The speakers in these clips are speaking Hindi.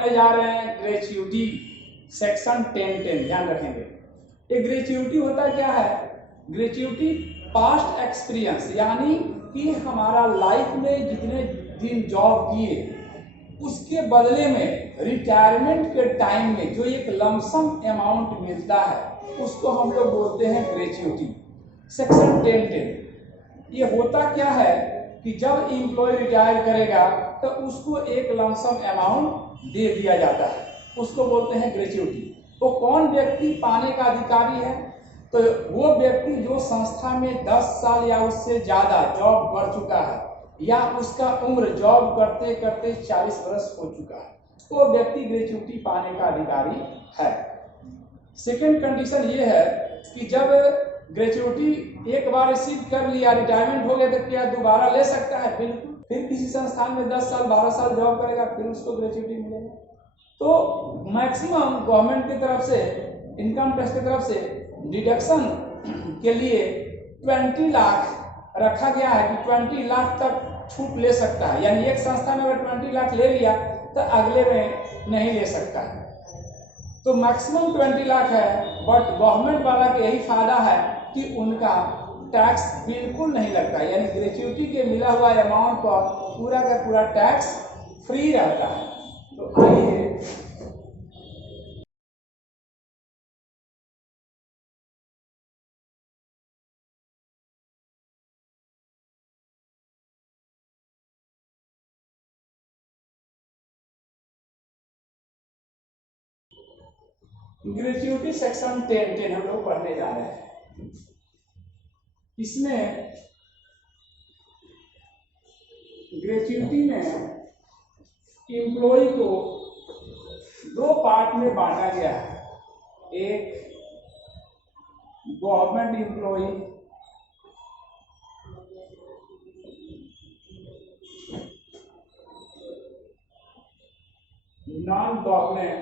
पढ़ने जा रहे हैं ग्रेच्युटी सेक्शन 1010, ध्यान रखेंगे। एक ग्रेच्युटी होता क्या है? ग्रेच्युटी पास्ट एक्सपीरियंस, यानी कि हमारा लाइफ में जितने दिन जॉब किए उसके बदले में रिटायरमेंट के टाइम में जो एक लमसम अमाउंट मिलता है उसको हम लोग बोलते हैं ग्रेच्युटी सेक्शन 1010। ये होता क्या है कि जब एम्प्लॉय रिटायर करेगा तो उसको एक लमसम अमाउंट दे दिया जाता है, उसको बोलते हैं ग्रेच्युटी। तो कौन व्यक्ति पाने का अधिकारी है? तो वो व्यक्ति जो संस्था में 10 साल या उससे ज्यादा जॉब कर चुका है या उसका उम्र जॉब करते करते 40 वर्ष हो चुका है, वो व्यक्ति ग्रेच्युटी पाने का अधिकारी है। सेकेंड कंडीशन ये है कि जब ग्रेच्युटी एक बार रिसीव कर लिया, रिटायरमेंट हो गया, तो क्या दोबारा ले सकता है? बिल्कुल। फिर किसी संस्थान में 10 साल 12 साल जॉब करेगा, फिर उसको ग्रेच्युटी मिलेगा। तो मैक्सिमम गवर्नमेंट की तरफ से, इनकम टैक्स की तरफ से डिडक्शन के लिए 20 लाख रखा गया है कि 20 लाख तक छूट ले सकता है। यानी एक संस्था में अगर 20 लाख ले लिया तो अगले में नहीं ले सकता है। तो मैक्सिमम 20 लाख है, बट गवर्नमेंट वाला के यही फायदा है कि उनका टैक्स बिल्कुल नहीं लगता, यानी ग्रेच्युटी के मिला हुआ अमाउंट पर पूरा का पूरा टैक्स फ्री रहता है। तो आइए ग्रेच्युटी सेक्शन 1010 हम लोग पढ़ने जा रहे हैं। इसमें ग्रेच्युटी में एम्प्लॉय को 2 पार्ट में बांटा गया है। एक government employ, non government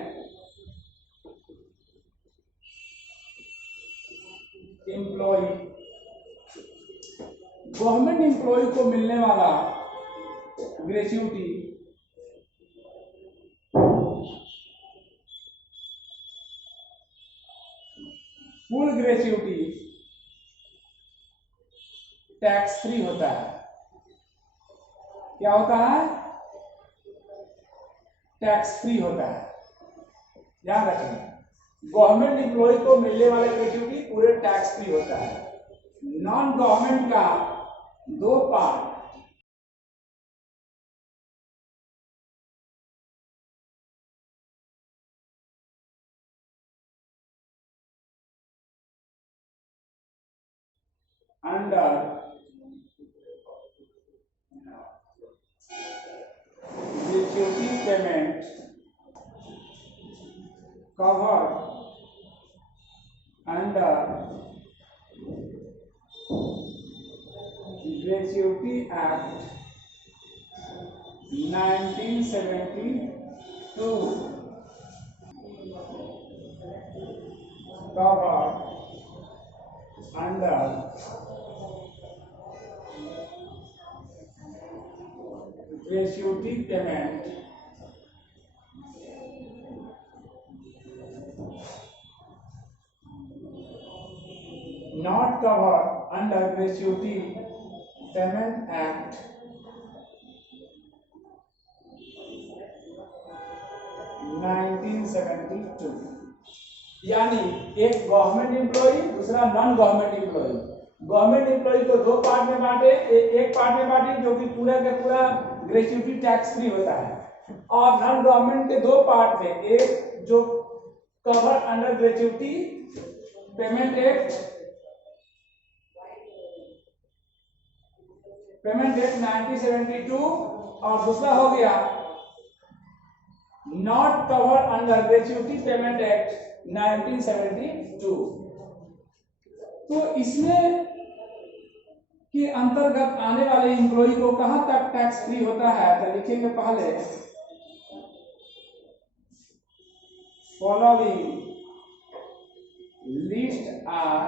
employ. Government employ को मिलने वाला gratuity full gratuity tax free होता है। क्या होता है? टैक्स फ्री होता है, ध्यान रखें। गवर्नमेंट एम्प्लॉय को मिलने वाला ग्रेच्युटी पूरे टैक्स फ्री होता है। नॉन गवर्नमेंट का 2 part, under gratuity payment covered under Gratuity Act 1972, covered under gratuity payment not covered under Gratuity Payment Act 1972। यानी एक गवर्नमेंट एम्प्लॉय, दूसरा non government employ. Government employ को 2 पार्ट में बांटे, एक पार्ट में बांटे जो कि पूरा का पूरा ग्रेच्युटी टैक्स फ्री होता है, और नॉन गवर्नमेंट के 2 पार्ट में, एक जो cover under gratuity payment act 1972, और दूसरा हो गया not cover under gratuity payment act 1972। तो इसमें के अंतर्गत आने वाले एम्प्लॉय को कहां तक टैक्स फ्री होता है? तो लिखेंगे पहले फॉलोइंग लिस्ट आर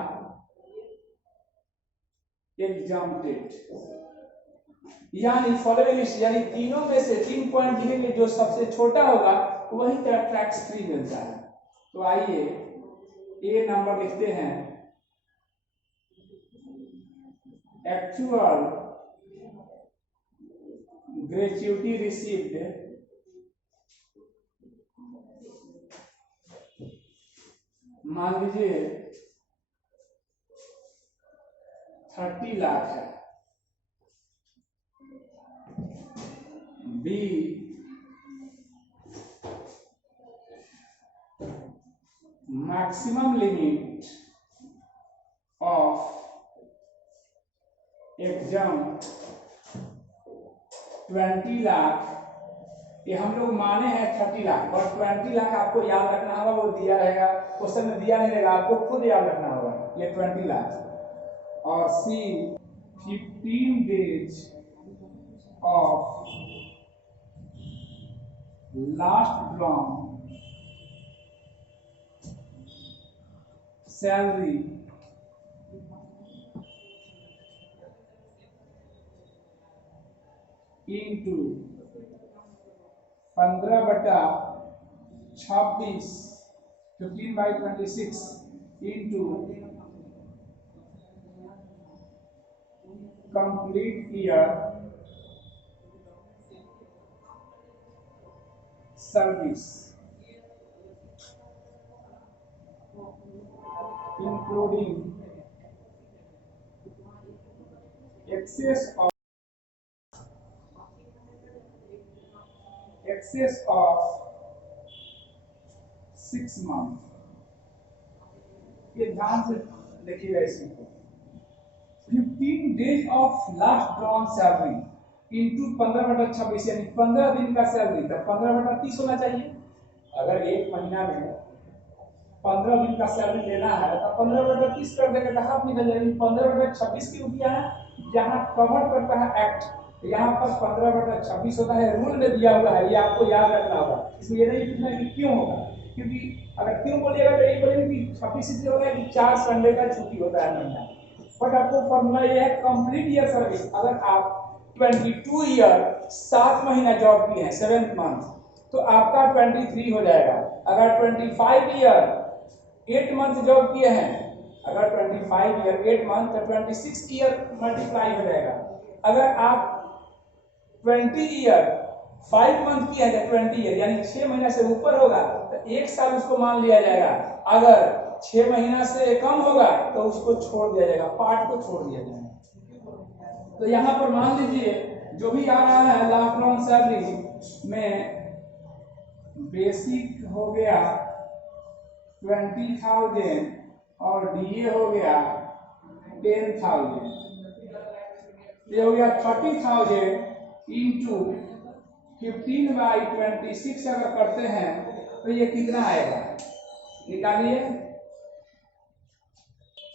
एग्जम्प्टेड। यानी फॉलोइंग लिस्ट, यानी तीनों में से 3 पॉइंट लिखेंगे, जो सबसे छोटा होगा वही टैक्स फ्री मिलता है। तो आइए ए नंबर लिखते हैं, एक्चुअल ग्रेच्युटी रिसीव्ड मान लीजिए 30 लाख है। B maximum limit of exam 20 lakh, ये हम लोग माने हैं 30 लाख और 20 लाख आपको याद रखना होगा, वो दिया रहेगा क्वेश्चन में, दिया नहीं रहेगा, आपको खुद याद रखना होगा ये 20 लाख। और सी 15 days of last drawn salary into 15/26 15/26 into complete year service including excess of 6 month। ये ध्यान से देखिएगा इसी को, 15 days of last drawn salary into 15/26 यानी 15 दिन का सैलरी, तो 15/30 होना चाहिए। अगर एक महीना में 15 दिन का सैलरी लेना है तो 15/30 कर देगा, तो हाफ निकल जाएगी। 15/26 क्यों किया है, यहाँ कवर करता है एक्ट, यहाँ पर 15/26 होता है, रूल में दिया हुआ है, ये आपको याद रखना होगा। इसलिए नहीं पूछना कि क्यों होगा, क्योंकि अगर क्यों बोलिएगा तो यही बोलेंगे कि 26 इसलिए होता है कि 4 संडे का छुट्टी होता है महीना। बट आपको फॉर्मूला ये है कंप्लीट ईयर सर्विस। अगर आप 22 ईयर 7 महीना जॉब किए हैं 7th मंथ, तो आपका 23 हो जाएगा। अगर 25 ईयर 8 मंथ जॉब किए हैं, अगर 25 ईयर 8 मंथ तो 26 ईयर मल्टीप्लाई हो जाएगा। अगर आप 20 ईयर 5 मंथ किया है, 20 ईयर यानी 6 महीना से ऊपर होगा तो 1 साल उसको मान लिया जाएगा। अगर 6 महीना से कम होगा तो उसको छोड़ दिया जाएगा, पार्ट को छोड़ दिया जाएगा। तो यहाँ पर मान लीजिए जो भी आ रहा है लास्ट ड्रॉन सैलरी में, बेसिक हो गया 20,000 और डीए हो गया 10,000, ये हो गया 30,000 इंटू 15/26 अगर करते हैं तो ये कितना आएगा, निकालिए।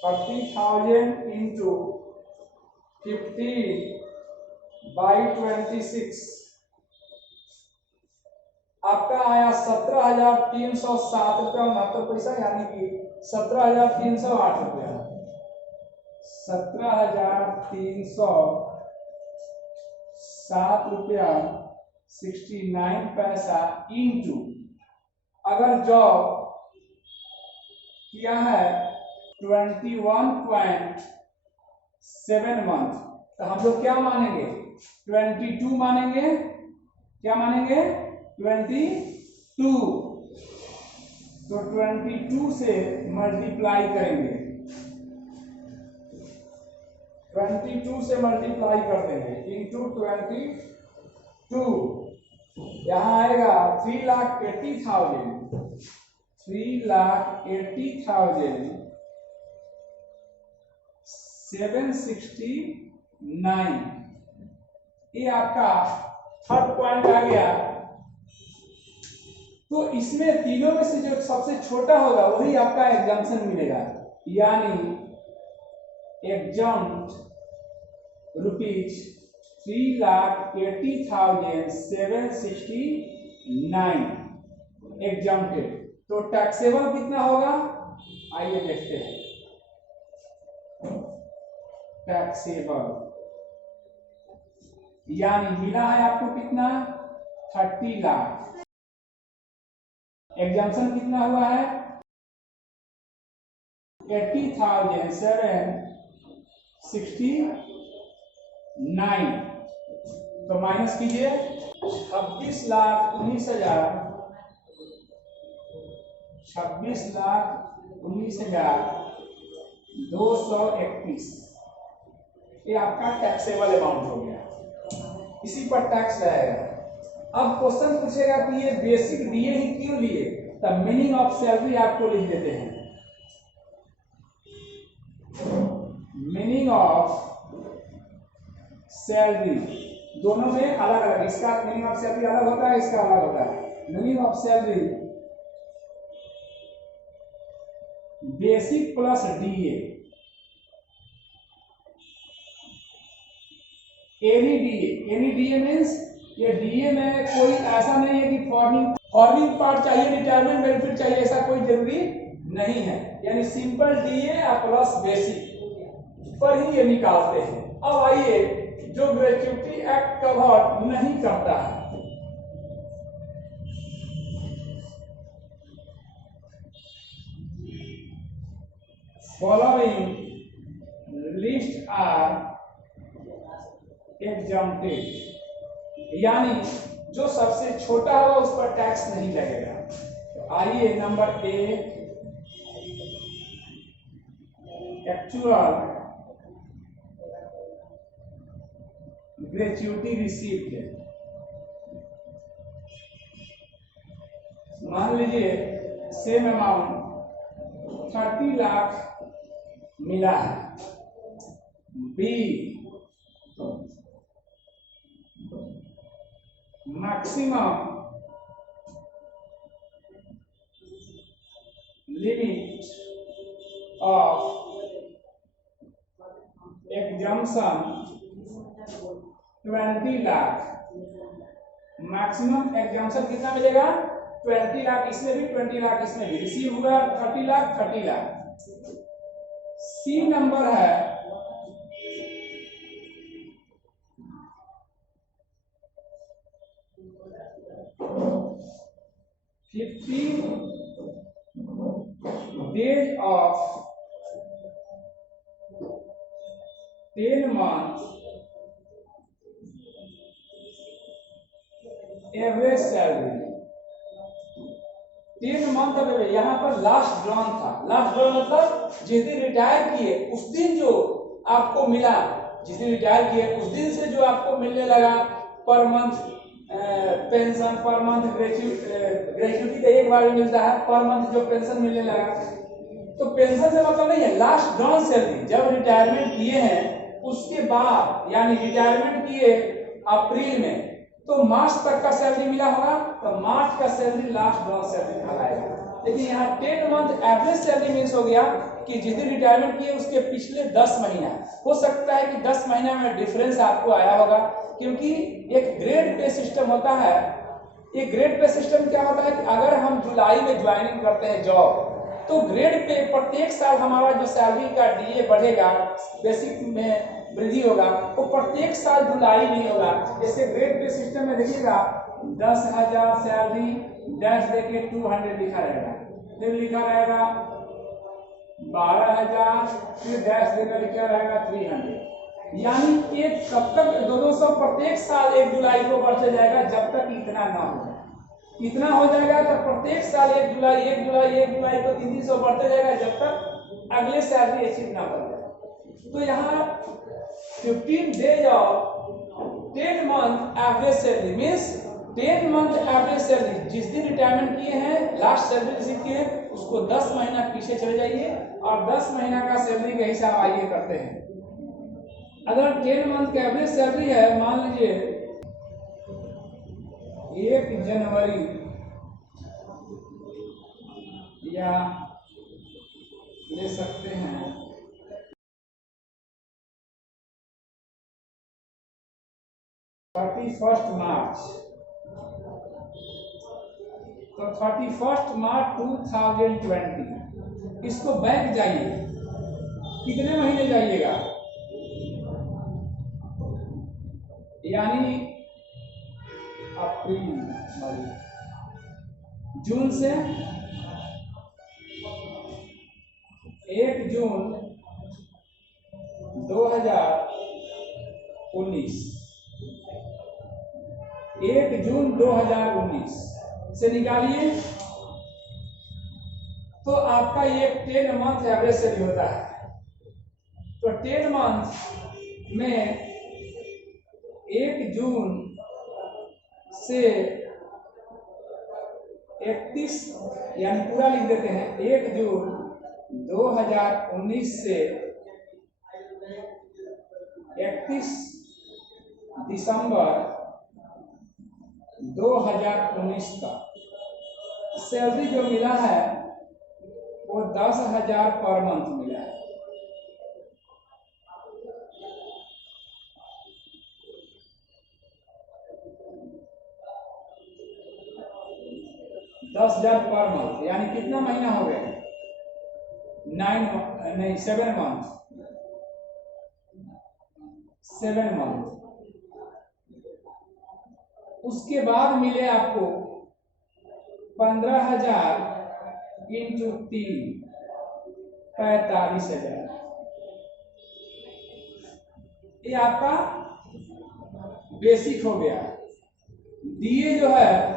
30,000 इंटू 15/26 आपका आया 17,307 रुपया 69 पैसा, यानी कि 17,308 रुपया, 17,307 रुपया 69 पैसा इंटू, अगर जॉब किया है 21.7 मंथ, तो हम लोग क्या मानेंगे, 22 मानेंगे, क्या मानेंगे 22, तो 22 से मल्टीप्लाई करेंगे, 22 से मल्टीप्लाई कर देंगे इंटू 22, यहाँ आएगा 3,80,000, 3,80,769, ये आपका थर्ड पॉइंट आ गया। तो इसमें तीनों में से जो सबसे छोटा होगा वही आपका एग्जाम्पशन मिलेगा, यानी एग्जाम्प्ट रुपीज 3,80,769 एग्जाम्प्टेड। तो टैक्सेबल कितना होगा, आइए देखते हैं। टैक्सेबल यानी मिला है आपको कितना, 30 लाख। एग्जाम्पशन कितना हुआ है 80,769, तो माइनस कीजिए 26,19,231, ये आपका टैक्सेबल अमाउंट हो गया, इसी पर टैक्स रहेगा। अब क्वेश्चन पूछेगा कि ये बेसिक डीए ही क्यों लिए, तब मीनिंग ऑफ सैलरी आपको लिख देते हैं। मीनिंग ऑफ सैलरी दोनों में अलग अलग, इसका मीनिंग ऑफ सैलरी अलग होता है, इसका अलग होता है। Meaning of salary basic plus DA, any DA means ये डीए में कोई ऐसा नहीं है कि फॉर्मिंग पार्ट चाहिए, रिटायरमेंट बेनिफिट चाहिए, ऐसा कोई जरूरी नहीं है। यानी सिंपल डीए प्लस बेसिक पर ही ये निकालते हैं। अब आइए जो ग्रेच्युटी एक्ट कवर नहीं करता है, फॉलोइंग लिस्ट आर एग्जम्प्टेड, यानी जो सबसे छोटा होगा उस पर टैक्स नहीं लगेगा। तो आइए number A actual gratuity received, मान लीजिए सेम अमाउंट 30 लाख मिला है। B maximum limit of exemption 20 lakh, maximum exemption कितना मिलेगा 20 लाख, इसमें भी 20 लाख, इसमें भी रिसीव हुआ 30 लाख 30 लाख। सी नंबर है 15 days of 10 months average salary. 10 month of average, यहाँ पर लास्ट ड्रॉन था। लास्ट ड्रॉन मतलब जिस दिन रिटायर किए उस दिन जो आपको मिला, जिस दिन रिटायर किए उस दिन से जो आपको मिलने लगा per month pension, per month gratuity तो एक बार में मिलता है, पर मंथ जो पेंशन मिलने लगा, तो पेंशन से मतलब नहीं है, लास्ट ड्रॉन सैलरी जब रिटायरमेंट किए हैं उसके बाद, यानी रिटायरमेंट किए अप्रैल में, तो मार्च तक का सैलरी मिला होगा, तो मार्च का सैलरी लास्ट ड्रॉन सैलरी कहलाएगा। लेकिन यहाँ 10 मंथ एवरेज सैलरी मीन्स हो गया कि जिस दिन रिटायरमेंट किए उसके पिछले 10 महीना, हो सकता है कि 10 महीना में डिफरेंस आपको आया होगा, क्योंकि एक ग्रेड पे सिस्टम होता है। ये ग्रेड पे सिस्टम क्या होता है कि अगर हम जुलाई में ज्वाइनिंग करते हैं जॉब, तो ग्रेड पे प्रत्येक साल हमारा जो सैलरी का डीए बढ़ेगा, बेसिक में वृद्धि होगा, वो प्रत्येक साल जुलाई नहीं होगा। जैसे ग्रेड पे सिस्टम में देखिएगा 10,000 सैलरी डैश देके 200 लिखा रहेगा, फिर लिखा रहेगा 12,000, फिर डैश देकर लिखा रहेगा 300, यानी एक तब तक 200 प्रत्येक साल 1 जुलाई को बढ़ते जाएगा जब तक इतना ना हो जाए। इतना हो जाएगा तो प्रत्येक साल 1 जुलाई को 300 बढ़ते जाएगा जब तक अगले सैलरी अचीव ना कर जाए। तो यहाँ 15 days of 10 month average salary means 10 month average salary, जिस दिन रिटायरमेंट किए हैं लास्ट सैलरी रिसीव किए हैं उसको 10 महीना पीछे चले जाइए और 10 महीना का सैलरी का हिसाब आइए करते हैं। अगर 10 मंथ का एवरेज सैलरी है, मान लीजिए 1 जनवरी या ले सकते हैं 31 मार्च, तो 31 मार्च 2020, इसको बैक जाइए, कितने महीने जाइएगा, यानी अप्रैल, मई, जून से 1 जून 2019, 1 जून 2019 से निकालिए तो आपका ये 10 मंथ एवरेज सैलरी होता है। तो 10 मंथ में 1 जून से 31, यानी पूरा लिख देते हैं, 1 जून 2019 से 31 दिसंबर 2019 का सैलरी जो मिला है वो 10,000 पर मंथ मिला है। पर मंथ, यानी कितना महीना हो गया? 7 मंथ। 7 मंथ। उसके बाद मिले आपको 15,000 इंटू 3, 45,000। ये आपका बेसिक हो गया। डीए जो है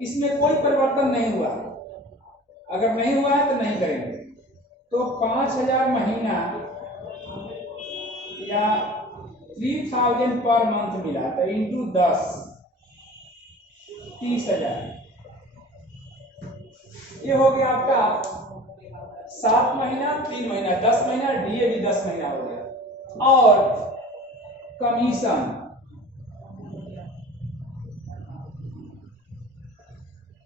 इसमें कोई परिवर्तन नहीं हुआ, अगर नहीं हुआ है तो नहीं करेंगे। तो 5,000 महीना या 3,000 पर मंथ मिला, तो इंटू 10 30,000। ये हो गया आपका 7 महीना, 3 महीना, 10 महीना, डीए भी 10 महीना हो गया। और कमीशन,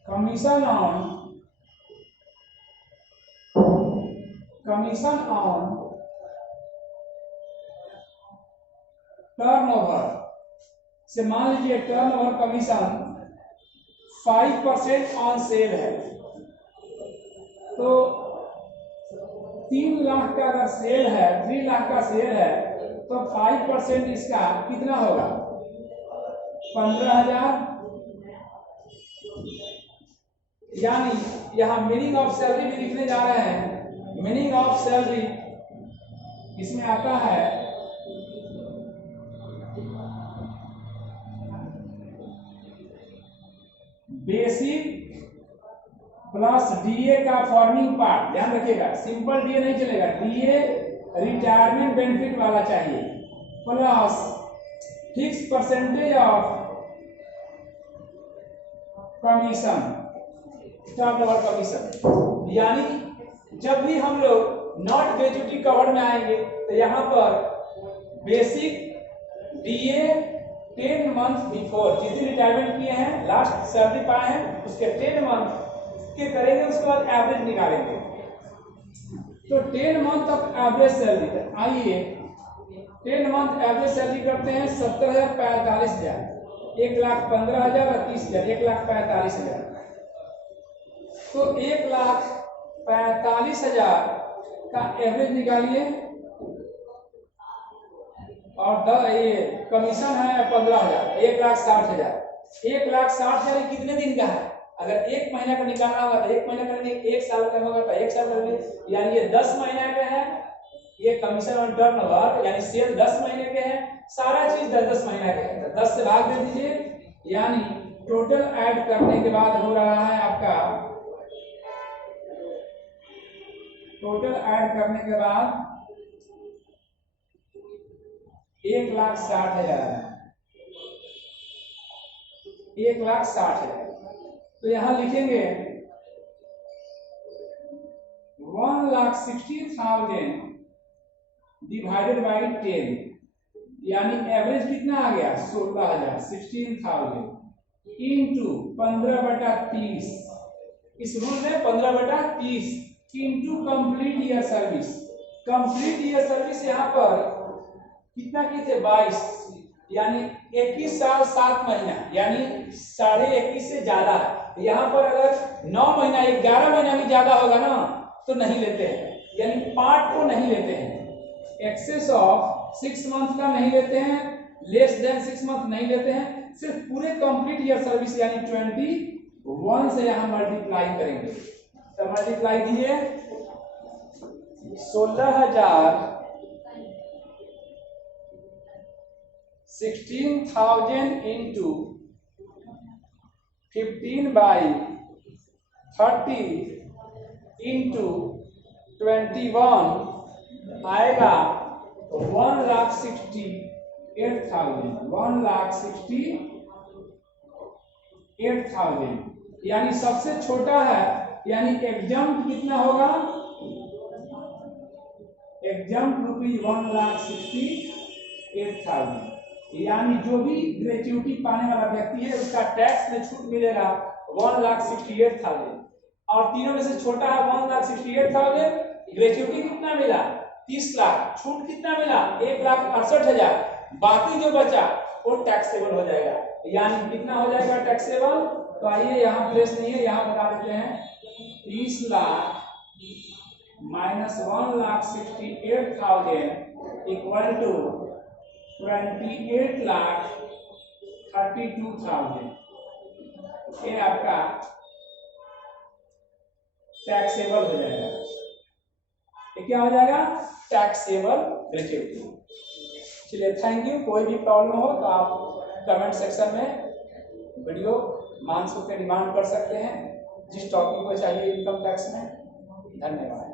कमीशन ऑन टर्नओवर से, मान लीजिए टर्नओवर कमीशन 5% ऑन सेल है, तो 3 लाख का अगर सेल है, 3 लाख का सेल है, तो 5% इसका कितना होगा? 15,000। यानी यहाँ मीनिंग ऑफ सैलरी भी लिखने जा रहे हैं। मीनिंग ऑफ सैलरी इसमें आता है बेसिक प्लस डीए का फॉर्मिंग पार्ट। ध्यान रखिएगा, सिंपल डीए नहीं चलेगा, डीए रिटायरमेंट बेनिफिट वाला चाहिए, plus fix percentage of commission, turnover commission. यानी जब भी हम लोग नॉट ग्रेजुएटी कवर में आएंगे तो यहाँ पर बेसिक डीए 10 मंथ बिफोर, जिस दिन रिटायरमेंट किए हैं, लास्ट सैलरी पाए हैं, उसके 10 मंथ के करेंगे, उसके बाद एवरेज निकालेंगे। तो 10 मंथ ऑफ एवरेज सैलरी, आइए 10 मंथ एवरेज सैलरी करते हैं 70,000, 45,000, 1,15,000 और 30,000, 1,45,000। तो 1,45,000 का एवरेज निकालिए, और ये कमीशन है 15,000, 1,60,000। 1,60,000 कितने दिन का है? अगर 1 महीना का निकालना होगा तो 1 महीना करेंगे, 1 साल का होगा तो 1 साल करेंगे, यानी ये 10 महीना का है। ये कमीशन ऑन टर्नओवर यानी सेल 10 महीने के हैं, सारा चीज 10-10 महीना के है, तो 10 से भाग दे दीजिए, यानी टोटल ऐड करने के बाद हो रहा है आपका, टोटल ऐड करने के बाद 1,60,000, 1,60,000। तो यहां लिखेंगे 1,60,000 डिवाइडेड बाई 10, यानी एवरेज कितना आ गया? 16,000, 16,000 इंटू 15/30, इस रूल में 15/30 into complete year service. Complete year service यहाँ पर कितना किए थे? 22, यानी 21 साल 7 महीना, यानी 21.5 से ज्यादा है। यहाँ पर अगर 9 महीना 11 महीना भी ज्यादा होगा ना तो नहीं लेते हैं, यानी पार्ट को नहीं लेते हैं। एक्सेस ऑफ 6 मंथ का नहीं लेते हैं, लेस देन 6 मंथ नहीं लेते हैं, सिर्फ पूरे कंप्लीट ईयर सर्विस यानी 21 से यहाँ मल्टीप्लाई करेंगे। तो मल्टीप्लाई कीजिए 16,000 16,000 इंटू 15/30 इंटू 21 आएगा 1,68,000 1,68,000 यानी सबसे छोटा है, यानी एग्जाम कितना होगा, एग्जाम रुपीज 1,68,000 यानी जो भी ग्रेच्युटी पाने वाला व्यक्ति है उसका टैक्स में छूट मिलेगा 1,68,000 और तीनों में से छोटा है 1,68,000। ग्रेच्युटी कितना मिला 30 लाख, छूट कितना मिला 1,68,000, बाकी जो बचा वो टैक्सेबल हो जाएगा। यानी कितना हो जाएगा टैक्सेबल, तो आइए यहाँ प्लेस नहीं है, यहाँ बता देते हैं 30 लाख माइनस 1,68,000 इक्वल टू 28,32,000। ये आपका टैक्सेबल हो जाएगा। ये क्या हो जाएगा टैक्सेबल ग्रेच्युटी। चलिए थैंक यू। कोई भी प्रॉब्लम हो तो आप कमेंट सेक्शन में वीडियो मानसून के डिमांड कर सकते हैं, जिस टॉपिक को चाहिए इनकम टैक्स में। धन्यवाद।